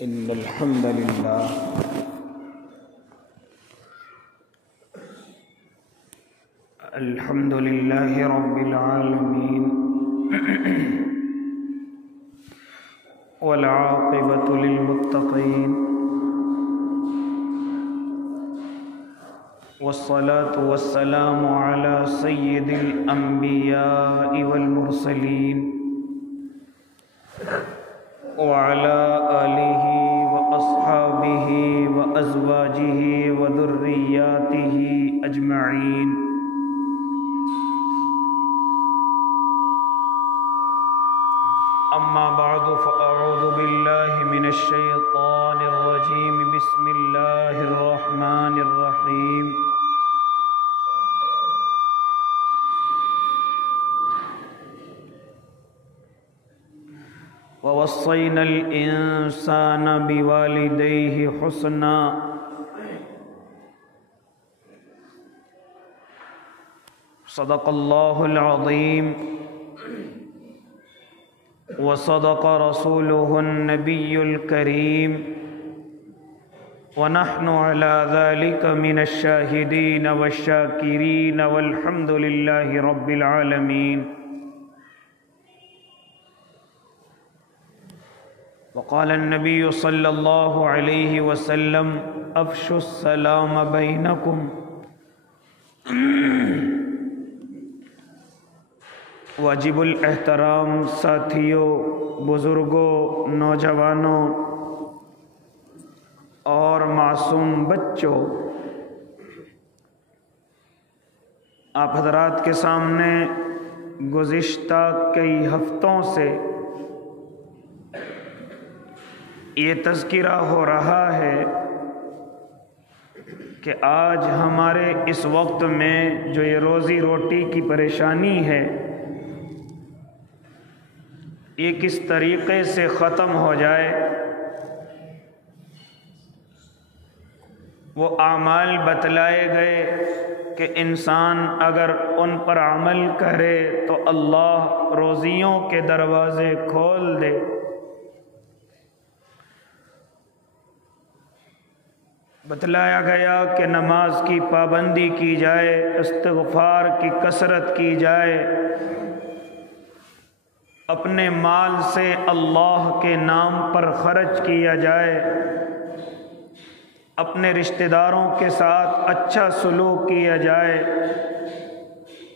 إن الحمد لله رب العالمين والعاقبة للمتقين والصلاة والسلام على سيد الأنبياء والمرسلين وعلى آله وأصحابه وأزواجه وذرياته أجمعين. أما بعد فأعوذ بالله من الشيطان الرجيم. بسم الله الرحمن الرحيم. ووصينا الإنسان بوالديه حسنا صدق الله العظيم وصدق رسوله النبي الكريم ونحن على ذلك من الشاهدين والشاكرين والحمد لله رب العالمين. وقال النبي صلى الله عليه وسلم افشوا السلام بينكم. واجب الاحترام ساتھیوں، بزرگوں، نوجوانوں اور معصوم بچوں، آپ حضرات کے سامنے گزشتہ کئی ہفتوں سے یہ تذکرہ ہو رہا ہے کہ آج ہمارے اس وقت میں جو یہ روزی روٹی کی پریشانی ہے، یہ کس طریقے سے ختم ہو جائے. وہ اعمال بتلائے گئے کہ انسان اگر ان پر عمل کرے تو اللہ روزیوں کے دروازے کھول دے. بتلایا گیا کہ نماز کی پابندی کی جائے، استغفار کی کثرت کی جائے، اپنے مال سے اللہ کے نام پر خرچ کیا جائے، اپنے رشتہ داروں کے ساتھ اچھا سلوک کیا جائے،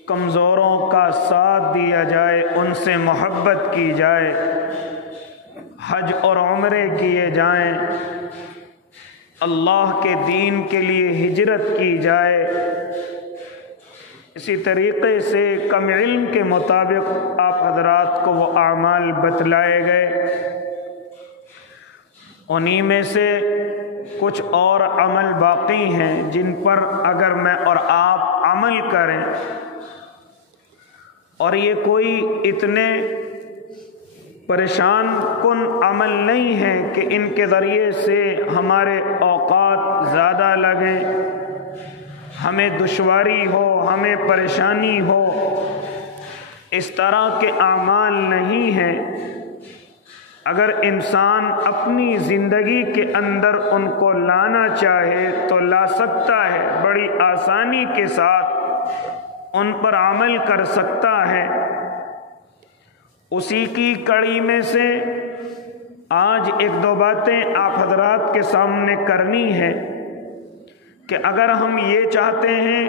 کمزوروں کا ساتھ دیا جائے، ان سے محبت کی جائے، حج اور عمرے کیے جائیں، اللہ کے دین کے لیے ہجرت کی جائے. اسی طریقے سے کم علم کے مطابق آپ حضرات کو وہ اعمال بتلائے گئے. انہی میں سے کچھ اور عمل باقی ہیں جن پر اگر میں اور آپ عمل کریں، اور یہ کوئی اتنے پریشان کن عمل نہیں ہے کہ ان کے ذریعے سے ہمارے اوقات زیادہ لگیں، ہمیں دشواری ہو، ہمیں پریشانی ہو. اس طرح کے اعمال نہیں ہیں. اگر انسان اپنی زندگی کے اندر ان کو لانا چاہے تو لا سکتا ہے، بڑی آسانی کے ساتھ ان پر عمل کر سکتا ہے. اسی کی کڑی میں سے آج ایک دو باتیں آپ حضرات کے سامنے کرنی ہے کہ اگر ہم یہ چاہتے ہیں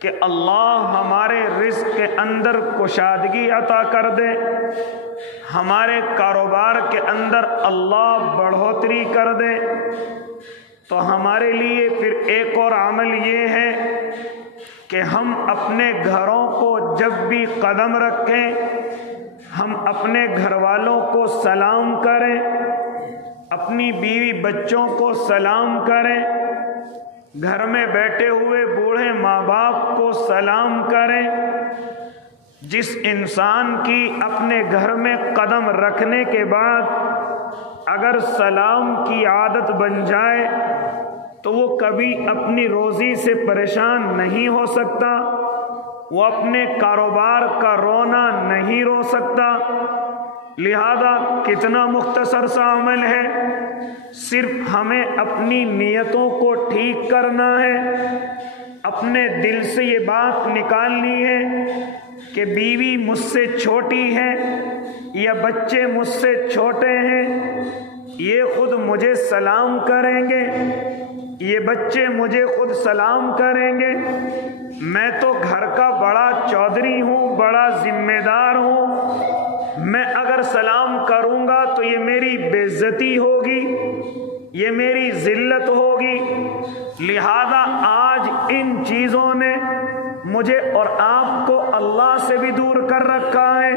کہ اللہ ہمارے رزق کے اندر کشادگی عطا کر دے، ہمارے کاروبار کے اندر اللہ بڑھوتری کر دے، تو ہمارے لیے پھر ایک اور عمل یہ ہے کہ ہم اپنے گھروں کو جب بھی قدم رکھیں، ہم اپنے گھر والوں کو سلام کریں، اپنی بیوی بچوں کو سلام کریں، گھر میں بیٹھے ہوئے بوڑھے ماں باپ کو سلام کریں. جس انسان کی اپنے گھر میں قدم رکھنے کے بعد اگر سلام کی عادت بن جائے تو وہ کبھی اپنی روزی سے پریشان نہیں ہو سکتا، وہ اپنے کاروبار کا رونا نہیں رو سکتا. لہذا کتنا مختصر سا عمل ہے، صرف ہمیں اپنی نیتوں کو ٹھیک کرنا ہے، اپنے دل سے یہ بات نکالنی ہے کہ بیوی مجھ سے چھوٹی ہے یا بچے مجھ سے چھوٹے ہیں، یہ خود مجھے سلام کریں گے، یہ بچے مجھے خود سلام کریں گے، میں تو گھر کا بڑا چودھری ہوں، بڑا ذمہ دار ہوں، میں اگر سلام کروں گا تو یہ میری بے عزتی ہوگی، یہ میری ذلت ہوگی۔ لہذا آج ان چیزوں نے مجھے اور آپ کو اللہ سے بھی دور کر رکھا ہے،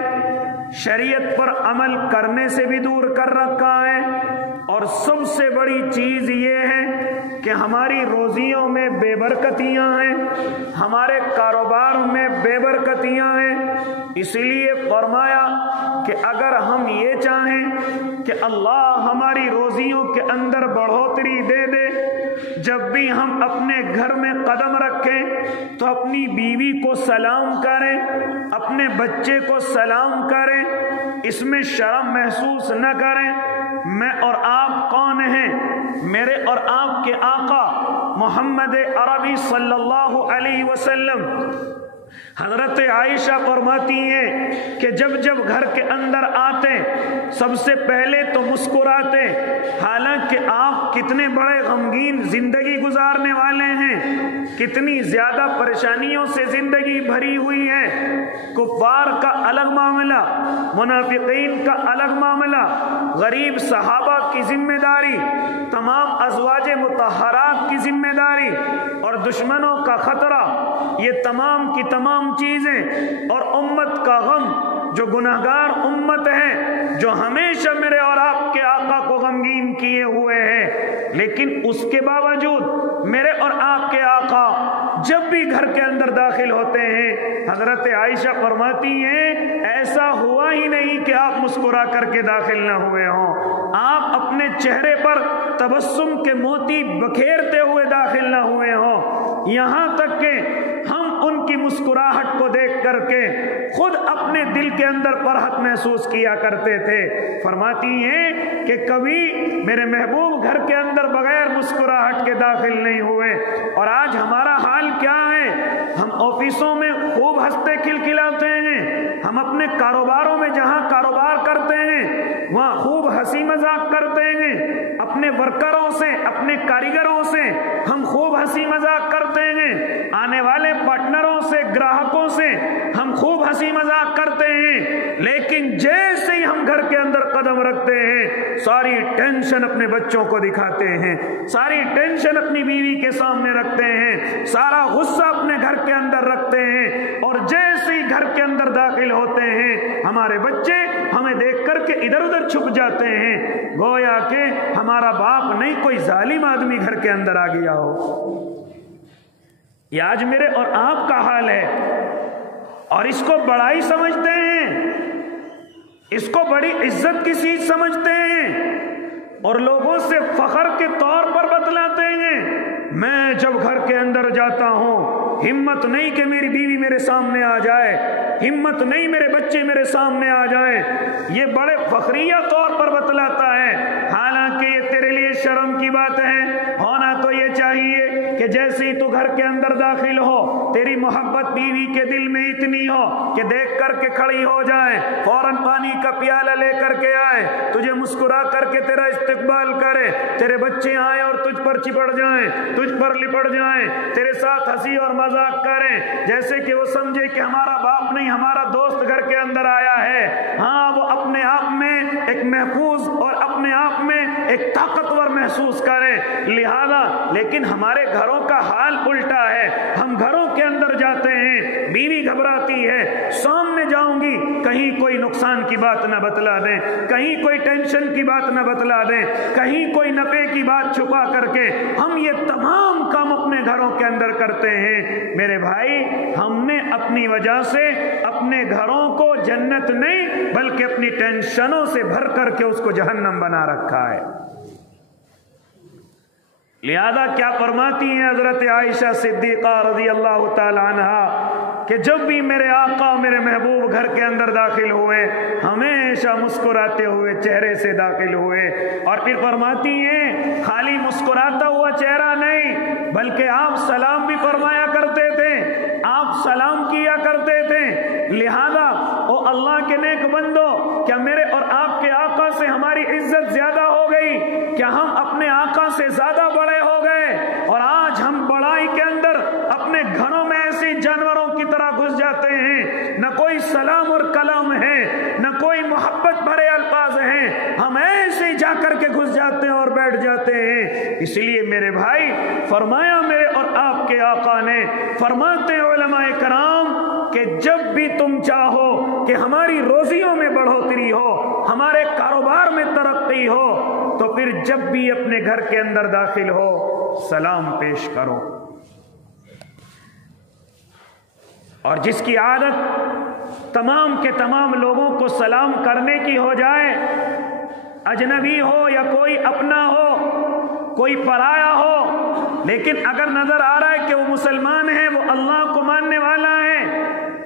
شریعت پر عمل کرنے سے بھی دور کر رکھا ہے، اور سب سے بڑی چیز یہ ہے کہ ہماری روزیوں میں بے برکتیاں ہیں، ہمارے کاروبار میں بے برکتیاں ہیں۔ اس لیے فرمایا کہ اگر ہم یہ چاہیں کہ اللہ ہماری روزیوں کے اندر بڑھوتری دے دے، جب بھی ہم اپنے گھر میں قدم رکھیں تو اپنی بیوی کو سلام کریں، اپنے بچے کو سلام کریں، اس میں شرم محسوس نہ کریں۔ میں اور آپ کون ہیں؟ میرے اور آپ کے آقا محمد عربی صلی اللہ علیہ وسلم حضرت عائشہ فرماتی ہیں کہ جب جب گھر کے اندر آتے سب سے پہلے تو مسکراتے، حالانکہ آپ کتنے بڑے غمگین زندگی گزارنے والے ہیں، کتنی زیادہ پریشانیوں سے زندگی بھری ہوئی ہے، کفار کا الگ معاملہ، منافقین کا الگ معاملہ، غریب صحابہ کی ذمہ داری، تمام ازواج مطہرات کی ذمہ داری اور دشمنوں کا خطرہ، یہ تمام کی تمام چیزیں، اور امت کا غم، جو گناہگار امت ہے، جو ہمیشہ میرے اور آپ کے آقا کو غمگین کیے ہوئے ہیں، لیکن اس کے باوجود میرے اور آپ کے آقا جب بھی گھر کے اندر داخل ہوتے ہیں، حضرت عائشہ فرماتی ہیں ایسا ہوا ہی نہیں کہ آپ مسکرا کر کے داخل نہ ہوئے ہوں، آپ اپنے چہرے پر تبسم کے موتی بکھیرتے ہوئے داخل نہ ہوئے ہوں، یہاں تک کہ ہم ان کی مسکراہٹ کو دیکھ کر کے خود اپنے دل کے اندر فرحت محسوس کیا کرتے تھے۔ فرماتی ہیں کہ کبھی میرے محبوب گھر کے اندر بغیر مسکراہٹ کے داخل نہیں ہوئے، اور آج ہمارا حال کیا ہے؟ ہم آفسوں میں خوب ہنستے کھلکھلاتے ہیں، ہم اپنے کاروباروں میں جہاں کاروبار کرتے ہیں وہاں خوب ہنسی مذاق کرتے ہیں، اپنے ورکروں سے، اپنے کاریگروں سے ہم خوب ہنسی مذاق کرتے ہیں، آنے والے پارٹنروں سے، گراہکوں سے ہم خوب ہنسی مذاق کرتے ہیں، لیکن جیسے ہی ہم گھر کے اندر قدم رکھتے ہیں ساری ٹینشن اپنے بچوں کو دکھاتے ہیں، ساری ٹینشن اپنی بیوی کے سامنے رکھتے ہیں، سارا غصہ اپنے گھر کے اندر رکھتے ہیں، اور جیسے ہی گھر کے اندر داخل ہوتے ہیں ہمارے بچے ہمیں دیکھ کر کے ادھر ادھر چھپ جاتے ہیں، گویا کہ ہمارا باپ نہیں کوئی ظالم آدمی گھر کے اندر آ گیا ہو۔ یہ آج میرے اور آپ کا حال ہے، اور اس کو بڑائی سمجھتے ہیں، اس کو بڑی عزت کی چیز سمجھتے ہیں، اور لوگوں سے فخر کے طور پر بتلاتے ہیں۔ میں جب گھر کے اندر جاتا ہوں ہمت نہیں کہ میری بیوی میرے سامنے آ جائے، ہمت نہیں میرے بچے میرے سامنے آ جائیں، یہ بڑے فخریہ طور پر بتلاتا ہے، حالانکہ یہ تیرے لیے شرم کی بات ہے۔ ہونا تو یہ چاہیے کہ جیسے ہی تو گھر کے اندر داخل ہو تیری محبت بیوی کے دل میں اتنی ہو کہ دیکھ کر کے کھڑی ہو جائے، فوراً پانی کا پیالہ لے کر کے آئے، تجھے مسکرا کر کے تیرا استقبال کرے، تیرے بچے آئیں اور تجھ پر چپڑ جائیں، تجھ پر لپٹ جائیں، تیرے ساتھ ہنسی اور مذاق کریں، جیسے کہ وہ سمجھے کہ ہمارا باپ نہیں ہمارا دوست گھر کے اندر آیا ہے۔ ہاں، وہ اپنے آپ میں ایک محفوظ اور اپنے آپ میں ایک طاقتور محسوس کرے، لہذا لیکن ہمارے گھروں کا حال الٹا ہے، ہم گھروں کے اندر جاتے ہیں، بیوی گھبراتی ہے، سامنے جاؤں گی کہیں کوئی نقصان کی بات نہ بتلا دیں، کہیں کوئی ٹینشن کی بات نہ بتلا دیں، کہیں کوئی نفع کی بات چھپا کر کے ہم یہ تمام کام اپنے گھروں کے اندر کرتے ہیں۔ میرے بھائی، ہم نے اپنی وجہ سے اپنے گھروں کو جنت نہیں بلکہ اپنی ٹینشنوں سے بھر کر کے اس کو جہنم بنا رکھا ہے۔ لہذا کیا فرماتی ہیں حضرت عائشہ صدیقہ رضی اللہ تعالی عنہا کہ جب بھی میرے آقا میرے محبوب گھر کے اندر داخل ہوئے ہمیشہ مسکراتے ہوئے چہرے سے داخل ہوئے. اور پھر فرماتی ہیں خالی مسکراتا ہوا چہرہ نہیں بلکہ آپ سلام بھی فرمایا کرتے تھے, آپ سلام کیا کرتے تھے. لہذا او اللہ کے نیک بندو, کیا میرے اور آپ کے آقا سے ہماری عزت زیادہ ہو گئی؟ کیا ہم اپنے آقا سے زیادہ بڑے ہو گئے؟ اور آج ہم بڑائی کے اندر اپنے گھروں میں ایسے جانوروں کی طرح گھس جاتے ہیں, نہ کوئی سلام اور کلام ہے, نہ کوئی محبت بھرے الفاظ ہیں, ہم ایسے ہی جا کر کے گھس جاتے ہیں اور بیٹھ جاتے ہیں. اس لیے میرے بھائی فرمایا میرے اور آپ کے آقا نے, فرماتے علماء کرام کہ جب بھی تم چاہو کہ ہماری روزیوں میں بڑھوتری ہو, ہمارے کاروبار میں ترقی ہو, تو پھر جب بھی اپنے گھر کے اندر داخل ہو سلام پیش کرو. اور جس کی عادت تمام کے تمام لوگوں کو سلام کرنے کی ہو جائے, اجنبی ہو یا کوئی اپنا ہو, کوئی پرایا ہو, لیکن اگر نظر آ رہا ہے کہ وہ مسلمان ہے, وہ اللہ کو ماننے والا ہے,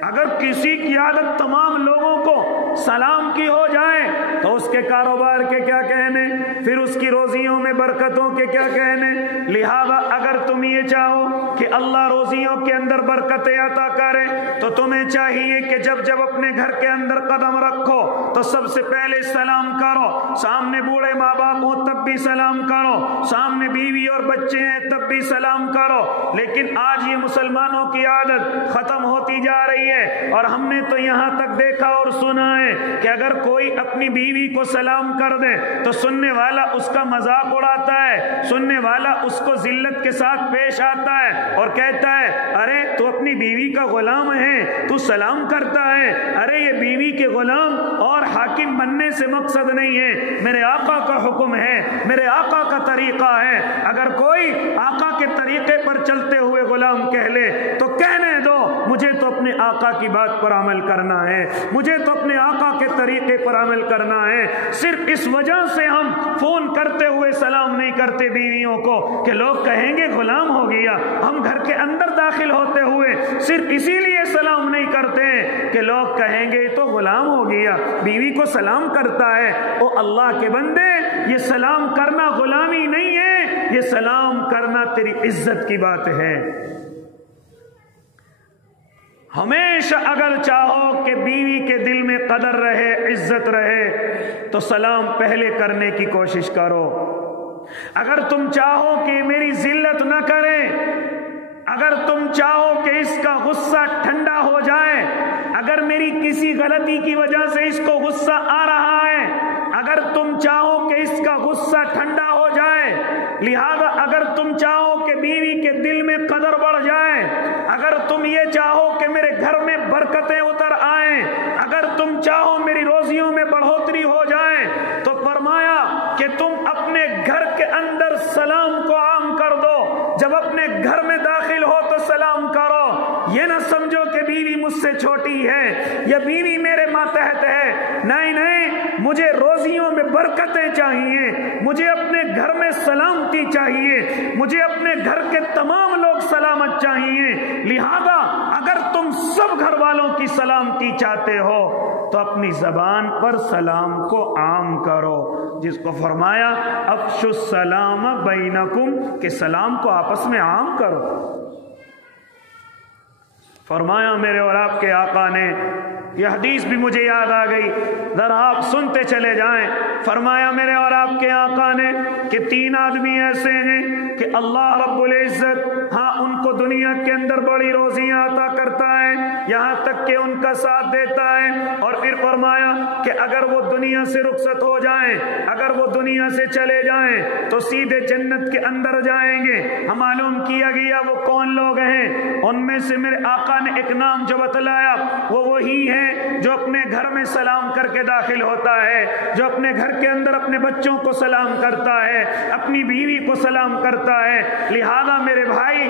اگر کسی کی عادت تمام لوگوں کو سلام کی ہو جائے تو اس کے کاروبار کے کیا کہنے, پھر اس کی روزیوں میں برکتوں کے کیا کہنے. لہذا اگر تم یہ چاہو کہ اللہ روزیوں کے اندر برکتیں عطا کرے تو تمہیں چاہیے کہ جب جب اپنے گھر کے اندر قدم رکھو تو سب سے پہلے سلام کرو. سامنے بوڑھے ماں باپ ہوں تب بھی سلام کرو, سامنے بیوی اور بچے ہیں تب بھی سلام کرو. لیکن آج یہ مسلمانوں کی عادت ختم ہوتی جا رہی ہے, اور ہم نے تو یہاں تک دیکھا اور سنا ہے کہ اگر کوئی اپنی بیوی کو سلام کر دے تو سننے والا اس کا مذاق اڑاتا ہے, سننے والا اس کو ذلت کے ساتھ پیش آتا ہے اور کہتا ہے ارے تو اپنی بیوی کا غلام ہے, تو سلام کرتا ہے. ارے یہ بیوی کے غلام اور حاکم بننے سے مقصد نہیں ہے, میرے آقا کا حکم ہے, میرے آقا کا طریقہ ہے. اگر کوئی آقا کے طریقے پر چلتے ہوئے غلام کہہ لے تو کہنے دو, مجھے تو اپنے آقا کی بات پر عمل کرنا ہے, مجھے تو اپنے آقا کے طریقے پر عمل کرنا ہے. صرف اس وجہ سے ہم فون کرتے ہوئے سلام نہیں کرتے بیویوں کو کہ لوگ کہیں گے غلام ہو گیا. ہم گھر کے اندر داخل ہوتے ہوئے صرف اسی لیے سلام نہیں کرتے کہ لوگ کہیں گے تو غلام ہو گیا, بیوی کو سلام کرتا ہے. او اللہ کے بندے, یہ سلام کرنا غلامی نہیں ہے, یہ سلام کرنا تیری عزت کی بات ہے. ہمیشہ اگر چاہو کہ بیوی کے دل میں قدر رہے, عزت رہے, تو سلام پہلے کرنے کی کوشش کرو. اگر تم چاہو کہ میری ذلت نہ کرے, اگر تم چاہو کہ اس کا غصہ ٹھنڈا ہو جائے, اگر میری کسی غلطی کی وجہ سے اس کو غصہ آ رہا ہے, اگر تم چاہو کہ اس کا غصہ ٹھنڈا ہو جائے, لہذا اگر تم چاہو کہ بیوی کے دل میں قدر بڑھ جائے, اگر تم یہ چاہو کہ میرے گھر میں برکتیں اتر آئیں, اگر تم چاہو میری روزیوں میں بڑھوتری ہو جائے, تو فرمایا کہ تم اپنے گھر کے اندر سلام کو عام کر دو. جب اپنے گھر میں داخل ہو تو سلام کرو. یہ نہ سمجھو کہ بیوی مجھ سے چھوٹی ہے یا بیوی میرے ماتحت ہے. نہیں نہیں, مجھے روزیوں میں برکتیں چاہیے, مجھے اپنے گھر میں سلامتی چاہیے, مجھے اپنے گھر کے تمام لوگ سلامت چاہیے. لہذا اگر تم سب گھر والوں کی سلامتی چاہتے ہو تو اپنی زبان پر سلام کو عام کرو, جس کو فرمایا افشوا السلام بینکم, کہ سلام کو آپس میں عام کرو. فرمایا میرے اور آپ کے آقا نے, یہ حدیث بھی مجھے یاد آ گئی, ذرا آپ سنتے چلے جائیں. فرمایا میرے اور آپ کے آقا نے کہ 3 آدمی ایسے ہیں کہ اللہ رب العزت ہاں ان کو دنیا کے اندر بڑی روزیاں عطا کرتا ہے, یہاں تک کہ ان کا ساتھ دیتا ہے. اور پھر فرمایا کہ اگر وہ دنیا سے رخصت ہو جائیں, اگر وہ دنیا سے چلے جائیں تو سیدھے جنت کے اندر جائیں گے. ہم معلوم کیا گیا وہ کون لوگ ہیں. ان میں سے میرے آقا نے ایک نام جو بتلایا وہ وہی ہے جو اپنے گھر میں سلام کر کے داخل ہوتا ہے, جو اپنے گھر کے اندر اپنے بچوں کو سلام کرتا ہے, اپنی بیوی کو سلام کرتا ہے. لہذا میرے بھائی,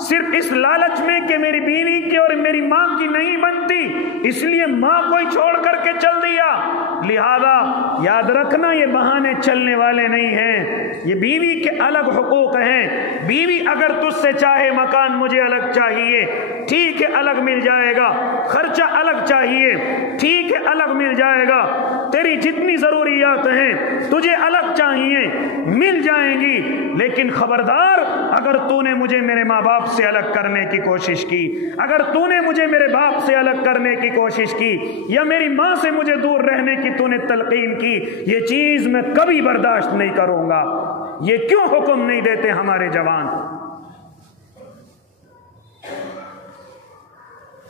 صرف اس لالچ میں کہ میری بیوی کی اور میری ماں کی نہیں بنتی اس لیے ماں کو ہی چھوڑ کر کے چل دیا۔ لہذا یاد رکھنا یہ بہانے چلنے والے نہیں ہیں، یہ بیوی کے الگ حقوق ہیں۔ بیوی اگر تجھ سے چاہے مکان مجھے الگ چاہیے، ٹھیک ہے الگ مل جائے گا، خرچہ الگ چاہیے، ٹھیک ہے الگ مل جائے گا، تیری جتنی ضروریات ہیں تجھے الگ چاہیے مل جائیں گی، لیکن خبردار اگر تو نے مجھے میرے ماں باپ سے الگ کرنے کی کوشش کی، اگر تو نے مجھے میرے باپ سے الگ کرنے کی کوشش کی یا میری ماں سے مجھے دور رہنے کی تو نے تلقین کی، یہ چیز میں کبھی برداشت نہیں کروں گا۔ یہ کیوں حکم نہیں دیتے ہمارے جوان؟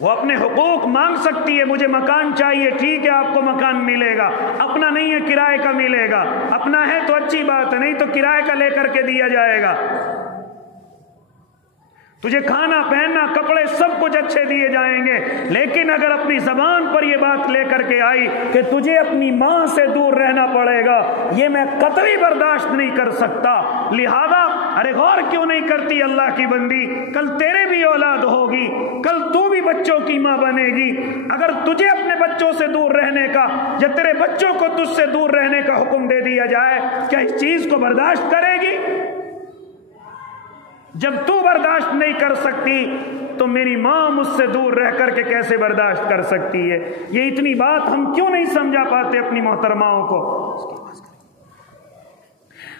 وہ اپنے حقوق مانگ سکتی ہے، مجھے مکان چاہیے، ٹھیک ہے آپ کو مکان ملے گا، اپنا نہیں ہے کرائے کا ملے گا، اپنا ہے تو اچھی بات ہے، نہیں تو کرائے کا لے کر کے دیا جائے گا، تجھے کھانا پہننا کپڑے سب کچھ اچھے دیے جائیں گے، لیکن اگر اپنی زبان پر یہ بات لے کر کے آئی کہ تجھے اپنی ماں سے دور رہنا پڑے گا، یہ میں قطعی برداشت نہیں کر سکتا۔ لہذا ارے غور کیوں نہیں کرتی اللہ کی بندی، کل تیرے بھی اولاد ہوگی، کل تو بھی بچوں کی ماں بنے گی، اگر تجھے اپنے بچوں سے دور رہنے کا یا تیرے بچوں کو تجھ سے دور رہنے کا حکم دے دیا جائے، کیا اس چیز کو برداشت کرے گی؟ جب تو برداشت نہیں کر سکتی تو میری ماں مجھ سے دور رہ کر کے کیسے برداشت کر سکتی ہے؟ یہ اتنی بات ہم کیوں نہیں سمجھا پاتے اپنی محترماؤں کو؟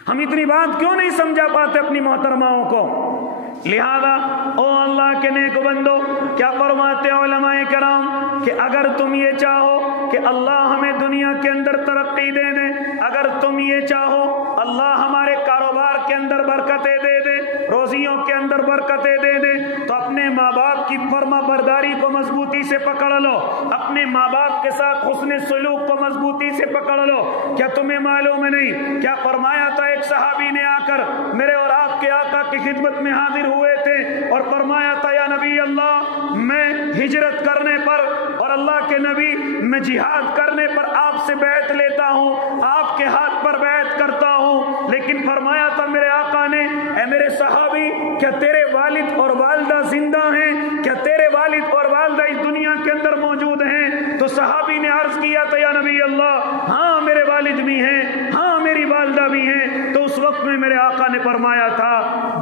ہم اتنی بات کیوں نہیں سمجھا پاتے اپنی محترماؤں کو؟ لہذا او اللہ کے نیک بندو، کیا فرماتے علماء کرام کہ اگر تم یہ چاہو کہ اللہ ہمیں دنیا کے اندر ترقی دے دے، اگر تم یہ چاہو اللہ ہمارے کاروبار کے اندر برکتیں دے دے، روزیوں کے اندر برکتیں دے دے، تو اپنے ماں باپ کی فرما برداری کو مضبوطی سے پکڑ لو، اپنے ماں باپ کے ساتھ حسن سلوک کو مضبوطی سے پکڑ لو۔ کیا تمہیں معلوم نہیں کیا فرمایا تھا؟ ایک صحابی نے آ کر میرے اور آپ کے آقا کی خدمت میں حاضر ہوئے تھے اور فرمایا تھا یا نبی اللہ، میں ہجرت کرنے پر اور اللہ کے نبی میں جہاد کرنے پر آپ سے بیعت لیتا ہوں، آپ کے ہاتھ پر بیعت کرتا ہوں، لیکن فرمایا تھا میرے آقا نے، اے میرے صحابی، کیا تیرے والد اور والدہ زندہ ہیں؟ کیا تیرے والد اور والدہ اس دنیا کے اندر موجود ہیں؟ تو صحابی نے عرض کیا تھا یا نبی اللہ، ہاں میرے والد بھی ہیں، ہاں میری والدہ بھی ہیں۔ تو اس وقت میں میرے آقا نے فرمایا تھا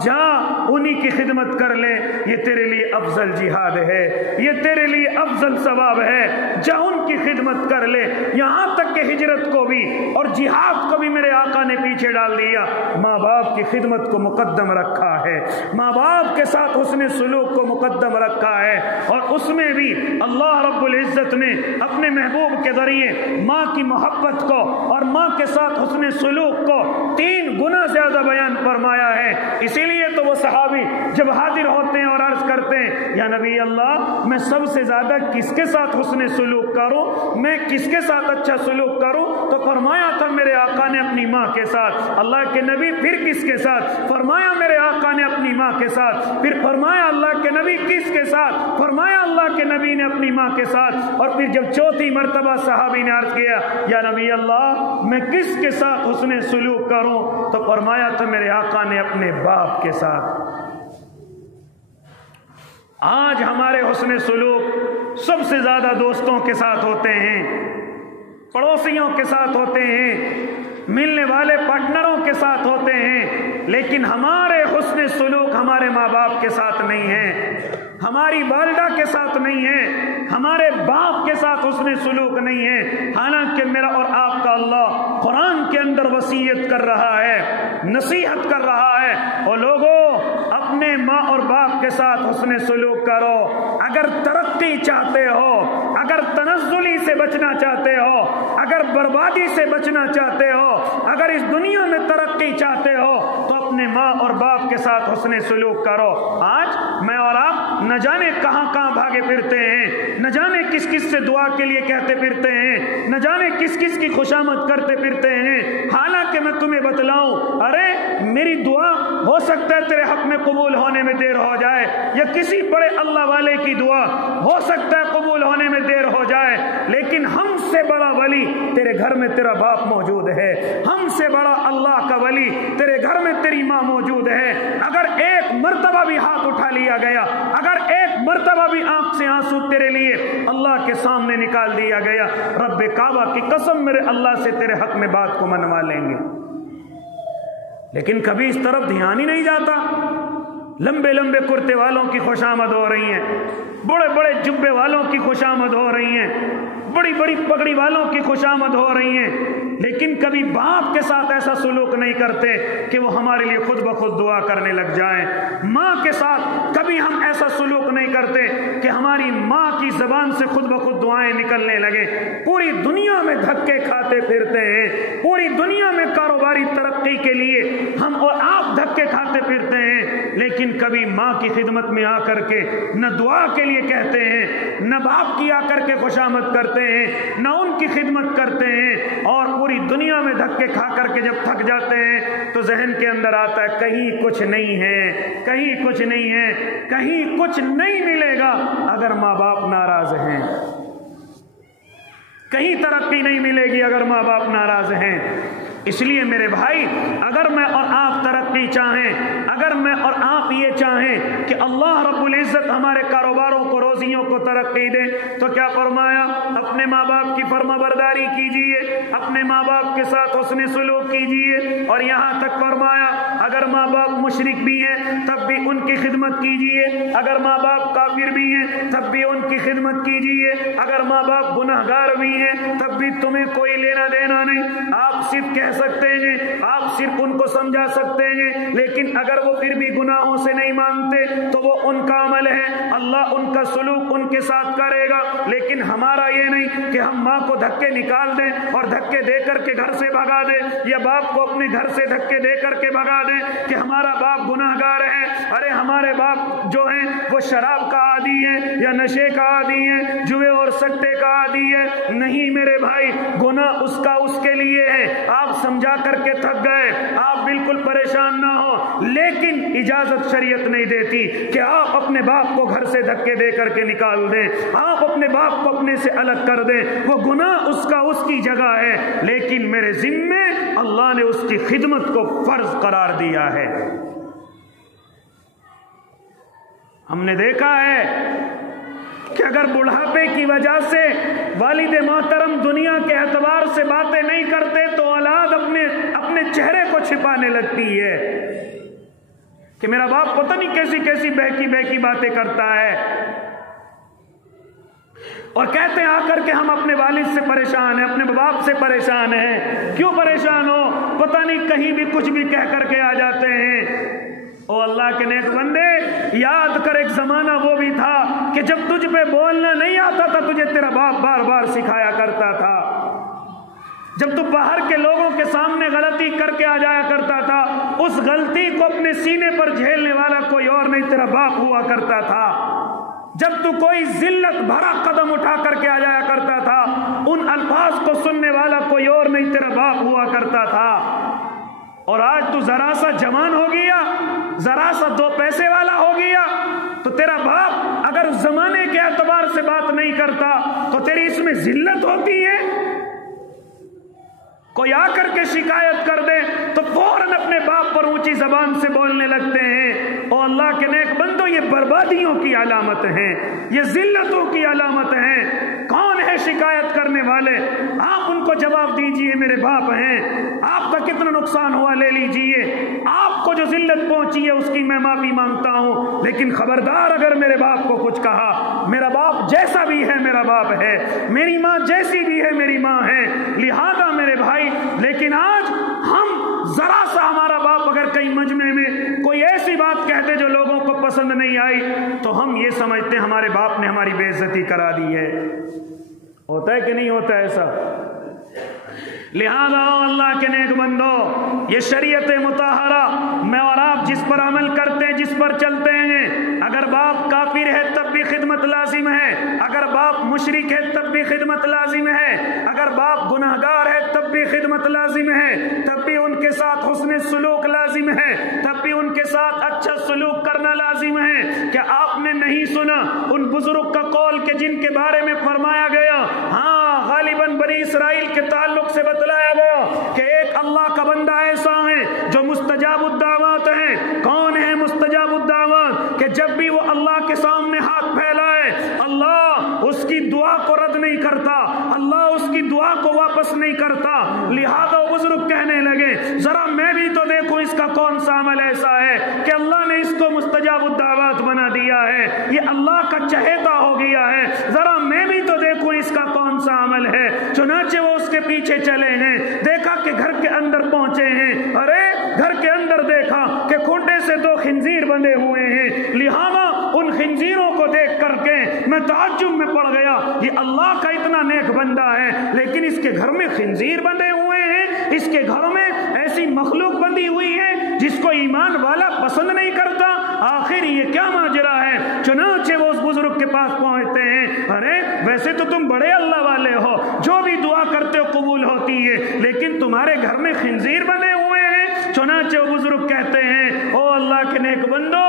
جا انہی کی خدمت کر لے، یہ تیرے لیے افضل جہاد ہے، یہ تیرے لیے افضل ثواب ہے، جا ان کی خدمت کر لے۔ یہاں تک کہ ہجرت کو بھی اور جہاد کو بھی میرے آقا نے پیچھے ڈال دیا، ماں باپ کی خدمت کو مقدم رکھا ہے، ماں باپ کے ساتھ حسن سلوک کو مقدم رکھا ہے، اور اس میں بھی اللہ رب العزت نے اپنے محبوب کے ذریعے ماں کی محبت کو اور ماں کے ساتھ حسن سلوک کو 3 گنا زیادہ بیان فرمایا ہے۔ اسی لیے تو وہ صحابی جب حاضر ہوتے ہیں اور عرض کرتے ہیں یا نبی اللہ، میں سب سے زیادہ کس کے ساتھ حسن سلوک کروں، میں کس کے ساتھ اچھا سلوک کروں؟ تو فرمایا تھا میرے آقا نے اپنی ماں کے ساتھ۔ اللہ کے نبی پھر کس کے ساتھ؟ فرمایا میرے آقا نے اپنی ماں کے ساتھ۔ پھر فرمایا اللہ کے نبی کس کے ساتھ؟ فرمایا اللہ کے نبی نے اپنی ماں کے ساتھ۔ اور پھر جب چوتھی مرتبہ صحابی نے عرض کیا یا نبی اللہ، میں کس کے ساتھ حسن سلوک کروں؟ تو فرمایا تھا میرے آقا نے اپنے باپ کے ساتھ۔ آج ہمارے حسن سلوک سب سے زیادہ دوستوں کے ساتھ ہوتے ہیں، پڑوسیوں کے ساتھ ہوتے ہیں، ملنے والے پارٹنروں کے ساتھ ہوتے ہیں، لیکن ہمارے حسن سلوک ہمارے ماں باپ کے ساتھ نہیں ہے، ہماری والدہ کے ساتھ نہیں ہے، ہمارے باپ کے ساتھ حسن سلوک نہیں ہے۔ حالانکہ میرا اور آپ کا اللہ قرآن کے اندر وصیت کر رہا ہے، نصیحت کر رہا ہے، اور لوگوں اپنے ماں اور باپ کے ساتھ حسن سلوک کرو۔ اگر ترقی چاہتے ہو، اگر تنزلی سے بچنا چاہتے ہو، اگر بربادی سے بچنا چاہتے ہو، اگر اس دنیا میں ترقی چاہتے ہو، تو اپنے ماں اور باپ کے ساتھ حسن سلوک کرو۔ آج میں اور آپ نہ جانے کہاں کہاں بھاگے پھرتے ہیں، نہ جانے کس کس سے دعا کے لیے کہتے پھرتے ہیں، نہ جانے کس کس کی خوشامد کرتے پھرتے ہیں۔ حالانکہ میں تمہیں بتلاؤں، ارے میری دعا ہو سکتا ہے تیرے حق میں قبول ہونے میں دیر ہو جائے، یا کسی بڑے اللہ والے کی دعا ہو سکتا ہے قبول ہونے میں دیر ہو جائے، لیکن ہم سے بڑا ولی تیرے گھر میں تیرا باپ موجود ہے، ہم سے بڑا اللہ کا ولی تیرے گھر میں تیری ماں موجود ہے۔ اگر ایک مرتبہ بھی ہاتھ اٹھا لیا گیا، اگر ایک مرتبہ بھی آنکھ سے آنسو تیرے لیے اللہ کے سامنے نکال دیا گیا، رب کعبہ کی قسم میرے اللہ سے تیرے حق میں بات کو منوا لیں گے۔ لیکن کبھی اس طرف دھیان ہی نہیں جاتا۔ لمبے لمبے کرتے والوں کی خوشامد ہو رہی ہیں، بڑے بڑے جبے والوں کی خوشامد ہو رہی ہیں، بڑی بڑی پگڑی والوں کی خوشامد ہو رہی ہیں، لیکن کبھی باپ کے ساتھ ایسا سلوک نہیں کرتے کہ وہ ہمارے لیے خود بخود دعا کرنے لگ جائیں۔ ماں کے ساتھ کبھی ہم ایسا سلوک نہیں کرتے کہ ہماری ماں کی زبان سے خود بخود دعائیں نکلنے لگے۔ پوری دنیا میں دھکے کھاتے پھرتے ہیں، پوری دنیا میں کاروباری ترقی کے لیے ہم اور آپ دھکے کھاتے پھرتے ہیں، لیکن کبھی ماں کی خدمت میں آ کر کے نہ دعا کے لیے کہتے ہیں، نہ باپ کی آ کر کے خوشامد کرتے ہیں، نہ ان کی خدمت کرتے ہیں، اور پوری دنیا میں دھکے کھا کر کے جب تھک جاتے ہیں تو ذہن کے اندر آتا ہے کہیں کچھ نہیں ہے، کہیں کچھ نہیں ہے، کہیں کچھ نہیں ملے گا اگر ماں باپ ناراض ہیں، کہیں ترقی نہیں ملے گی اگر ماں باپ ناراض ہیں۔ اس لیے میرے بھائی، اگر میں اور آپ ترقی چاہیں، اگر میں اور آپ یہ چاہیں کہ اللہ رب العزت ہمارے کاروباروں کو، روزیوں کو ترقی دے، تو کیا فرمایا؟ اپنے ماں باپ کی فرما برداری کیجیے، اپنے ماں باپ کے ساتھ حسن سلوک کیجیے، اور یہاں تک فرمایا اگر ماں باپ مشرک بھی ہیں تب بھی ان کی خدمت کیجیے، اگر ماں باپ کافر بھی ہیں تب بھی ان کی خدمت کیجیے، اگر ماں باپ گناہ گار بھی ہیں تب بھی تمہیں کوئی لینا دینا نہیں۔ آپ صرف کہہ سکتے ہیں، آپ صرف ان کو سمجھا سکتے ہیں، لیکن اگر وہ پھر بھی گناہوں سے نہیں مانتے تو وہ ان کا عمل ہے، اللہ ان کا سلوک ان کے ساتھ کرے گا۔ لیکن ہمارا یہ نہیں کہ ہم ماں کو دھکے نکال دیں اور دھکے دے کر کے گھر سے بھگا دیں، یا باپ کو اپنے گھر سے دھکے دے کر کے بھگا دیں کہ ہمارا باپ گناہ گار ہے، ارے ہمارے باپ جو ہیں وہ شراب کا عادی ہے، یا نشے کا عادی ہے، جوئے اور سٹے کا عادی ہے۔ نہیں میرے بھائی، گناہ اس کا اس کے لیے ہے، آپ سمجھا کر کے تھک گئے، آپ بالکل پریشان نہ ہو، لیکن اجازت شریعت نہیں دیتی کہ آپ اپنے باپ کو گھر سے دھکے دے کر کے نکال دیں، آپ اپنے باپ کو اپنے سے الگ کر دیں، وہ گناہ اس کا اس کی جگہ ہے، لیکن میرے ذمے اللہ نے اس کی خدمت کو فرض قرار دیا ہے۔ ہم نے دیکھا ہے کہ اگر بڑھاپے کی وجہ سے والد محترم دنیا کے اعتبار سے باتیں نہیں کرتے تو اولاد اپنے چہرے کو چھپانے لگتی ہے کہ میرا باپ پتہ نہیں کیسی کیسی بہکی بہکی باتیں کرتا ہے، اور کہتے ہیں آ کر کے ہم اپنے والد سے پریشان ہیں، اپنے باپ سے پریشان ہیں۔ کیوں پریشان ہو؟ پتہ نہیں کہیں بھی کچھ بھی کہہ کر کے آ جاتے ہیں۔ او اللہ کے نیک بندے، یاد کر ایک زمانہ وہ بھی تھا کہ جب تجھ پہ بولنا نہیں آتا تھا تجھے تیرا باپ بار بار سکھایا کرتا تھا، جب تو باہر کے لوگوں کے سامنے غلطی کر کے آ جایا کرتا تھا، اس غلطی کو اپنے سینے پر جھیلنے والا کوئی اور نہیں تیرا باپ ہوا کرتا تھا۔ جب تو کوئی ذلت بھرا قدم اٹھا کر کے آ جایا کرتا تھا، ان الفاظ کو سننے والا کوئی اور نہیں تیرا باپ ہوا کرتا تھا۔ اور آج تو ذرا سا جوان ہو گیا، ذرا سا دو پیسے والا ہو گیا تو تیرا باپ اگر زمانے کے اعتبار سے بات نہیں کرتا تو تیری اس میں ذلت ہوتی ہے۔ کوئی آ کر کے شکایت کر دے تو فوراً اپنے باپ پر اونچی زبان سے بولنے لگتے ہیں۔ او اللہ کے نیک بندو، یہ بربادیوں کی علامت ہیں، یہ ذلتوں کی علامت ہیں۔ کون ہے شکایت کرنے والے؟ آپ ان کو جواب دیجئے، میرے باپ ہیں، آپ کا کتنا نقصان ہوا لے لیجئے، آپ کو جو ذلت پہنچی ہے اس کی میں معافی مانگتا ہوں، لیکن خبردار اگر میرے باپ کو کچھ کہا، میرا باپ جیسا بھی ہے میرا باپ ہے، میری ماں جیسی بھی ہے میری ماں ہے، لہذا میرے بھائی، لیکن آج ہم ذرا سا ہمارا باپ اگر کئی مجمع میں کوئی ایسی بات کہتے جو لوگوں کو پسند نہیں آئی تو ہم یہ سمجھتے ہیں ہمارے باپ نے ہماری بے عزتی کرا دی ہے۔ ہوتا ہے کہ نہیں ہوتا ایسا؟ لہذا اللہ کے نیک بندو، یہ شریعت مطہرہ میں اور آپ جس پر عمل کرتے ہیں، جس پر چلتے ہیں، اگر باپ کافر ہے تب بھی خدمت لازم ہے، اگر باپ مشرک ہے تب بھی خدمت لازم ہے، اگر باپ گناہگار ہے تب بھی خدمت لازم ہے، تب بھی ان کے ساتھ حسن سلوک لازم ہے، تب بھی ان کے ساتھ اچھا سلوک کرنا لازم ہے۔ کیا آپ نے نہیں سنا ان بزرگ کا قول کہ جن کے بارے میں فرمایا گیا، ہاں غالباً بنی اسرائیل کے تعلق سے بتلایا گیا کہ ایک اللہ کا بندہ ایسا ہے جو مستجاب الدعوات ہے۔ کون ہے مستجاب الدعوات؟ کہ جب بھی وہ اللہ کے سامنے ہاتھ پھیلائے اللہ اس کی دعا کو رد نہیں کرتا، اللہ اس کی دعا کو واپس نہیں کرتا۔ لہذا وہ بزرگ کہنے لگے ذرا میں بھی تو دیکھوں اس کا کون سا عمل ایسا ہے کہ اللہ نے اس کو مستجاب الدعوات بنا دیا ہے، یہ اللہ کا چہیتا ہو گیا ہے، ذرا میں بھی تو دیکھوں اس کا کون سا عمل ہے۔ چنانچہ وہ اس کے پیچھے چلے ہیں، دیکھا کہ گھر کے اندر پہنچے ہیں، ارے گھر کے اندر دیکھا کہ کھوٹے سے 2 خنزیر بندھے ہوئے ہیں۔ لہذا ان خنزیروں کو دیکھ کر کے میں تعجب میں پڑ گیا، یہ اللہ کا اتنا نیک بندہ ہے لیکن اس کے گھر میں خنزیر بندھے ہوئے ہیں، اس کے گھر میں ایسی مخلوق بندھی ہوئی ہے جس کو ایمان والا پسند نہیں کرتا، آخر یہ کیا ماجرا ہے؟ چنانچہ وہ اس بزرگ کے پاس پہنچتے ہیں، ارے ویسے تو تم بڑے اللہ والے ہو، جو بھی دعا کرتے ہو قبول ہوتی ہے، لیکن تمہارے گھر میں خنزیر بندھے ہوئے ہیں۔ چنانچہ وہ بزرگ کہتے ہیں او اللہ کے نیک بندو،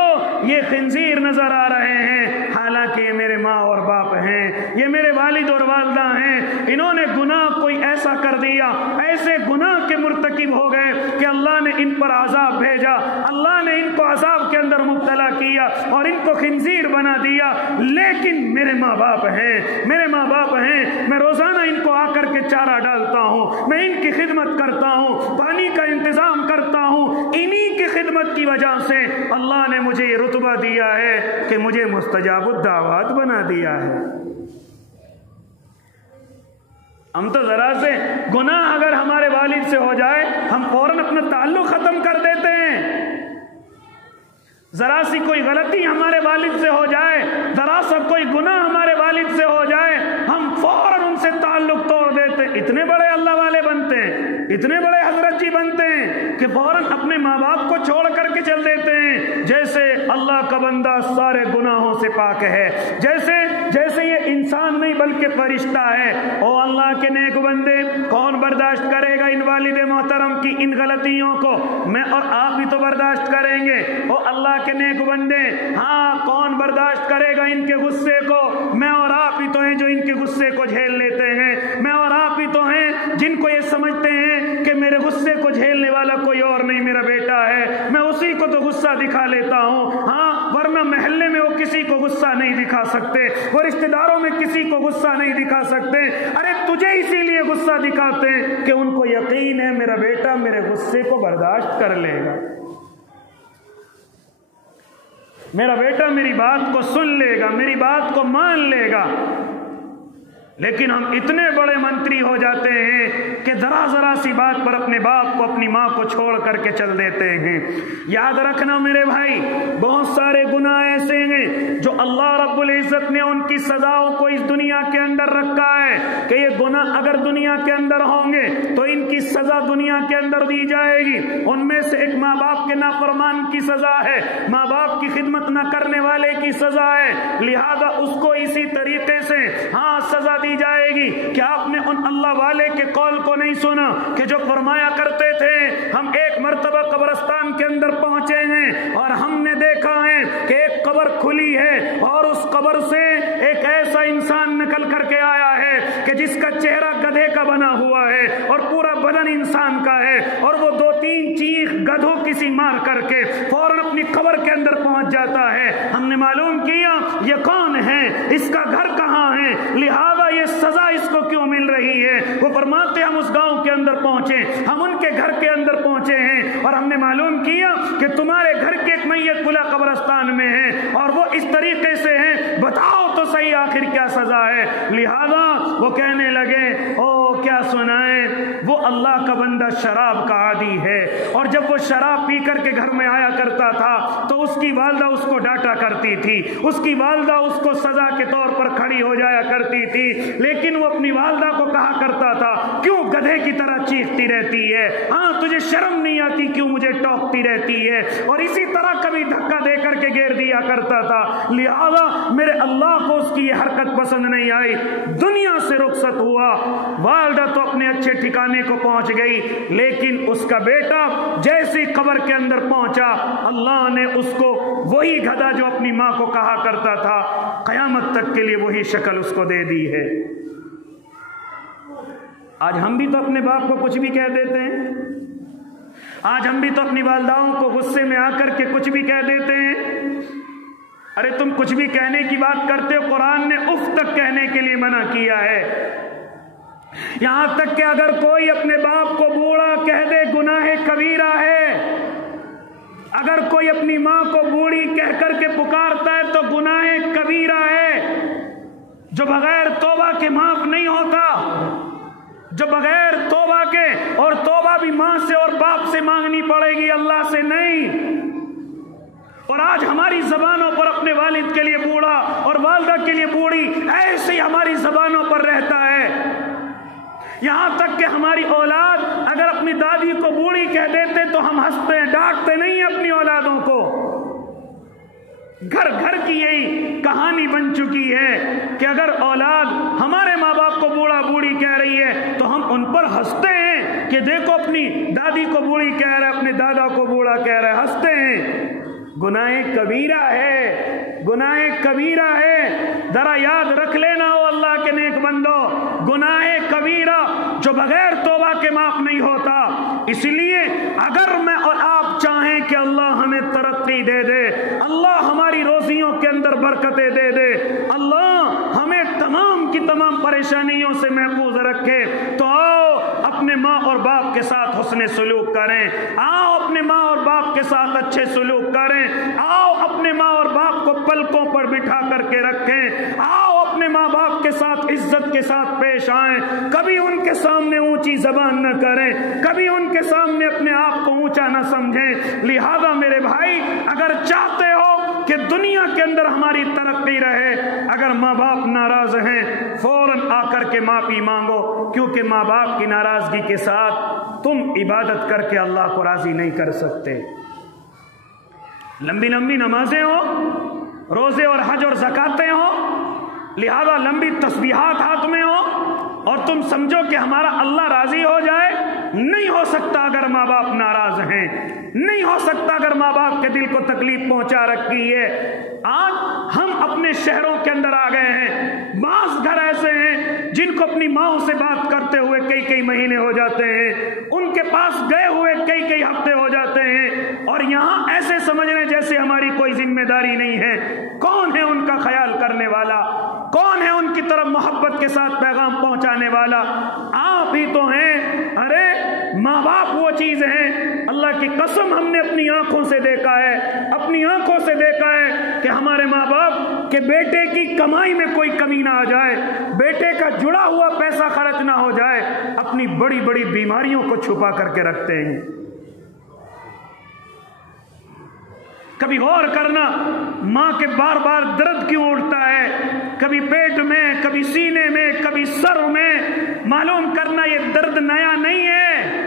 یہ خنزیر نظر آ رہے ہیں، حالانکہ یہ میرے ماں اور باپ ہیں، یہ میرے والد اور والدہ ہیں، انہوں نے گناہ کوئی ایسا کر دیا، ایسے گناہ کے مرتکب ہو گئے کہ اللہ نے ان پر عذاب بھیجا، اللہ نے ان کو عذاب کے اندر مبتلا کیا اور ان کو خنزیر بنا دیا، لیکن میرے ماں باپ ہیں، میرے ماں باپ ہیں، میں روزانہ ان کو آ کر کے چارہ ڈالتا ہوں، میں ان کی خدمت کرتا ہوں، پانی کا انتظام کرتا ہوں، انہی کی خدمت کی وجہ سے اللہ نے مجھے یہ رتبہ دیا ہے کہ مجھے مستجاب الدعوات بنا دیا ہے۔ ہم تو ذرا سے گناہ اگر ہمارے والد سے ہو جائے ہم فوراً اپنا تعلق ختم کر دیتے ہیں، ذرا سی کوئی غلطی ہمارے والد سے ہو جائے، ذرا سا کوئی گناہ ہمارے والد سے ہو جائے ہم فوراً ان سے تعلق توڑ دیتے ہیں۔ اتنے بڑے اللہ والے بنتے ہیں، اتنے بڑے حضرت جی بنتے ہیں کہ فوراً اپنے ماں باپ کو چھوڑ کر کے چل دیتے ہیں، جیسے اللہ کا بندہ سارے گناہوں سے پاک ہے، جیسے یہ انسان نہیں بلکہ فرشتہ ہے۔ او اللہ کے نیک بندے، کون برداشت کرے گا ان والد محترم کی ان غلطیوں کو؟ میں اور آپ بھی تو برداشت کریں گے۔ او اللہ کے نیک بندے، ہاں کون برداشت کرے گا ان کے غصے کو؟ میں اور آپ ہی تو ہیں جو ان کے غصے کو جھیل لیتے ہیں، میں اور آپ ہی تو ہیں جن کو یہ سمجھتے ہیں کہ میرے غصے کو جھیلنے والا کوئی اور نہیں میرا بیٹا ہے، میں اسی کو تو غصہ دکھا لیتا ہوں، ہاں ورنہ محلے میں وہ کسی کو غصہ نہیں دکھا سکتے، وہ رشتہ داروں میں کسی کو غصہ نہیں دکھا سکتے، ارے تجھے اسی لیے غصہ دکھاتے ہیں کہ ان کو یقین ہے میرا بیٹا میرے غصے کو برداشت کر لے گا، میرا بیٹا میری بات کو سن لے گا، میری بات کو مان لے گا۔ لیکن ہم اتنے بڑے منتری ہو جاتے ہیں کہ ذرا سی بات پر اپنے باپ کو اپنی ماں کو چھوڑ کر کے چل دیتے ہیں۔ یاد رکھنا میرے بھائی، بہت سارے گناہ ایسے ہیں جو اللہ رب العزت نے ان کی سزاؤں کو اس دنیا کے اندر رکھا ہے کہ یہ گناہ اگر دنیا کے اندر ہوں گے تو ان کی سزا دنیا کے اندر دی جائے گی۔ ان میں سے ایک ماں باپ کے نافرمان کی سزا ہے، ماں باپ کی خدمت نہ کرنے والے کی سزا ہے، لہذا اس کو اسی طریقے سے ہاں سزا دی جائے گی۔ کیا آپ نے ان اللہ والے کے قول کو نہیں سنا کہ جو فرمایا کرتے تھے ہم ایک مرتبہ قبرستان کے اندر پہنچے ہیں اور ہم نے دیکھا ہے کہ ایک قبر کھلی ہے اور اس قبر سے ایک ایسا انسان نکل کر کے آیا ہے کہ جس کا چہرہ گدھے کا بنا ہوا ہے اور پورا بدن انسان کا ہے، اور وہ 2-3 چیخ گدھوں کسی مار کر کے فوراً اپنی قبر کے اندر پہنچ جاتا ہے۔ ہم نے معلوم کیا یہ کون ہے، اس کا گھر کہاں ہے، لہذا یہ سزا اس کو کیوں مل رہی ہے۔ وہ فرماتے ہم اس گاؤں کے اندر پہنچے، ہم ان کے گھر کے اندر پہنچے ہیں اور ہم نے معلوم کیا کہ تمہارے گھر کی ایک میت کھلا قبرستان میں ہے اور وہ اس طریقے سے ہے، بتاؤ تو صحیح آخر کیا سزا ہے۔ لہذا وہ کہنے لگے او کیا سنائیں، وہ اللہ کا بندہ شراب کا عادی ہے، اور جب وہ شراب پی کر کے گھر میں آیا کرتا تھا تو اس کی والدہ اس کو ڈانٹا کرتی تھی، اس کی والدہ اس کو سزا کے طور پر کھڑی ہو جایا کرتی تھی، لیکن وہ اپنی والدہ کو کہا کرتا تھا کیوں گدھے کی طرح چیختی رہتی ہے، ہاں تجھے شرم نہیں آتی، کیوں مجھے ٹوکتی رہتی ہے، اور اسی طرح کبھی دھکا دے کر کے گھیر دیا کرتا تھا۔ لہذا میرے اللہ کو اس کی یہ حرکت پسند نہیں آئی، دنیا سے رخصت ہوا، والدہ تو اپنے اچھے ٹھکانے کو پہنچ گئی، لیکن اس کا بیٹا جیسی قبر کے اندر پہنچا اللہ نے اس کو وہی گدھا جو اپنی ماں کو کہا کرتا تھا قیامت تک کے لیے وہی شکل اس کو دے دی ہے۔ آج ہم بھی تو اپنے باپ کو کچھ بھی کہہ دیتے ہیں، آج ہم بھی تو اپنی والداؤں کو غصے میں آ کر کے کچھ بھی کہہ دیتے ہیں۔ ارے تم کچھ بھی کہنے کی بات کرتے ہو، قرآن نے اف تک کہنے کے لیے منع کیا ہے، یہاں تک کہ اگر کوئی اپنے باپ کو بوڑھا کہہ دے گناہ کبیرہ ہے، اگر کوئی اپنی ماں کو بوڑھی کہہ کر کے پکارتا ہے تو گناہ کبیرہ ہے جو بغیر توبہ کے معاف نہیں ہوتا، جو بغیر توبہ کے، اور توبہ بھی ماں سے اور باپ سے مانگنی پڑے گی، اللہ سے نہیں۔ اور آج ہماری زبانوں پر اپنے والد کے لیے بوڑھا اور والدہ کے لیے بوڑھی ایسے ہی ہماری زبانوں پر رہتا ہے، یہاں تک کہ ہماری اولاد اگر اپنی دادی کو بوڑھی کہہ دیتے تو ہم ہنستے ہیں، ڈانٹتے نہیں اپنی اولادوں کو۔ گھر گھر کی یہی کہانی بن چکی ہے کہ اگر اولاد ہمارے ماں باپ کو بوڑھا بوڑھی کہہ رہی ہے تو ہم ان پر ہنستے ہیں کہ دیکھو اپنی دادی کو بوڑھی کہہ رہا ہے، اپنے دادا کو بوڑھا کہہ رہا ہے، ہنستے ہیں۔ گناہ کبیرہ ہے، گناہ کبیرہ ہے، ذرا یاد رکھ لینا ہو اللہ کے نیک بندو، گناہ کبیرہ جو بغیر توبہ کے معاف نہیں ہوتا۔ اس لیے اگر میں اور آپ چاہیں کہ اللہ ہمیں ترقی دے دے، اللہ ہماری روزیوں کے اندر برکتیں دے دے، اللہ ہمیں تمام کی تمام پریشانیوں سے محفوظ رکھے، تو آؤ اپنے ماں اور باپ کے ساتھ حسن سلوک کریں، آؤ اپنے ماں اور باپ کے ساتھ اچھے سلوک کریں، آؤ اپنے ماں اور باپ کو پلکوں پر بٹھا کر کے رکھیں، آؤ اپنے ماں باپ کے ساتھ عزت کے ساتھ پیش آئیں، کبھی ان کے سامنے اونچی زبان نہ کریں، کبھی ان کے سامنے اپنے آپ کو اونچا نہ سمجھیں۔ لہذا میرے بھائی اگر چاہتے ہو کہ دنیا کے اندر ہماری ترقی رہے، اگر ماں باپ ناراض ہیں فوراً آ کر کے معافی مانگو، کیونکہ ماں باپ کی ناراضگی کے ساتھ تم عبادت کر کے اللہ کو راضی نہیں کر سکتے۔ لمبی لمبی نمازیں ہوں، روزے اور حج اور زکاتیں ہوں، لہذا لمبی تسبیحات ہاتھ میں ہوں، اور تم سمجھو کہ ہمارا اللہ راضی ہو جائے، نہیں ہو سکتا اگر ماں باپ ناراض ہیں، نہیں ہو سکتا اگر ماں باپ کے دل کو تکلیف پہنچا رکھی ہے۔ آج ہم اپنے شہروں کے اندر آ گئے ہیں، بعض گھر ایسے ہیں جن کو اپنی ماں سے بات کرتے ہوئے کئی کئی مہینے ہو جاتے ہیں، ان کے پاس گئے ہوئے کئی کئی ہفتے ہو جاتے ہیں، اور یہاں ایسے سمجھ رہے جیسے ہماری کوئی ذمہ داری نہیں ہے۔ کون ہے ان کا خیال کرنے والا؟ کون ہے ان کی طرف محبت کے ساتھ پیغام پہنچانے والا؟ آپ ہی تو ہیں۔ ارے ماں باپ وہ چیز ہیں، اللہ کی قسم ہم نے اپنی آنکھوں سے دیکھا ہے، اپنی آنکھوں سے دیکھا ہے کہ ہمارے ماں باپ کے بیٹے کی کمائی میں کوئی کمی نہ آ جائے، بیٹے کا جڑا ہوا پیسہ خرچ نہ ہو جائے، اپنی بڑی بڑی بیماریوں کو چھپا کر کے رکھتے ہیں۔ کبھی غور کرنا ماں کے بار بار درد کیوں اٹھتا ہے، کبھی پیٹ میں، کبھی سینے میں، کبھی سر میں، معلوم کرنا یہ درد نیا نہیں ہے،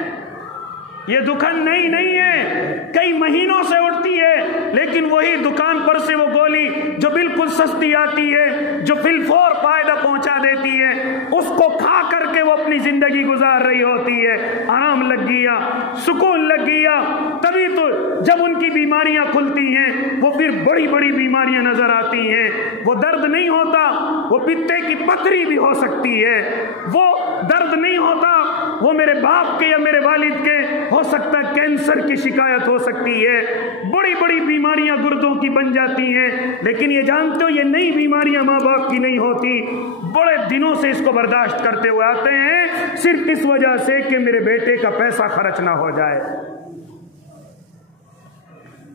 یہ دکان نہیں ہے، کئی مہینوں سے اٹھتی ہے، لیکن وہی دکان پر سے وہ گولی جو بالکل سستی آتی ہے، جو بالفور فائدہ پہنچا دیتی ہے، اس کو کھا کر کے وہ اپنی زندگی گزار رہی ہوتی ہے، آرام لگ گیا، سکون لگ گیا، تبھی تو جب ان کی بیماریاں کھلتی ہیں وہ پھر بڑی بڑی بیماریاں نظر آتی ہیں۔ وہ درد نہیں ہوتا، وہ پتے کی پتھری بھی ہو سکتی ہے، وہ درد نہیں ہوتا، وہ میرے باپ کے یا میرے والد کے ہو سکتا ہے کینسر کی شکایت ہو سکتی ہے، بڑی بڑی بیماریاں گردوں کی بن جاتی ہیں، لیکن یہ جانتے ہو یہ نئی بیماریاں ماں باپ کی نہیں ہوتی، بڑے دنوں سے اس کو برداشت کرتے ہوئے آتے ہیں، صرف اس وجہ سے کہ میرے بیٹے کا پیسہ خرچ نہ ہو جائے۔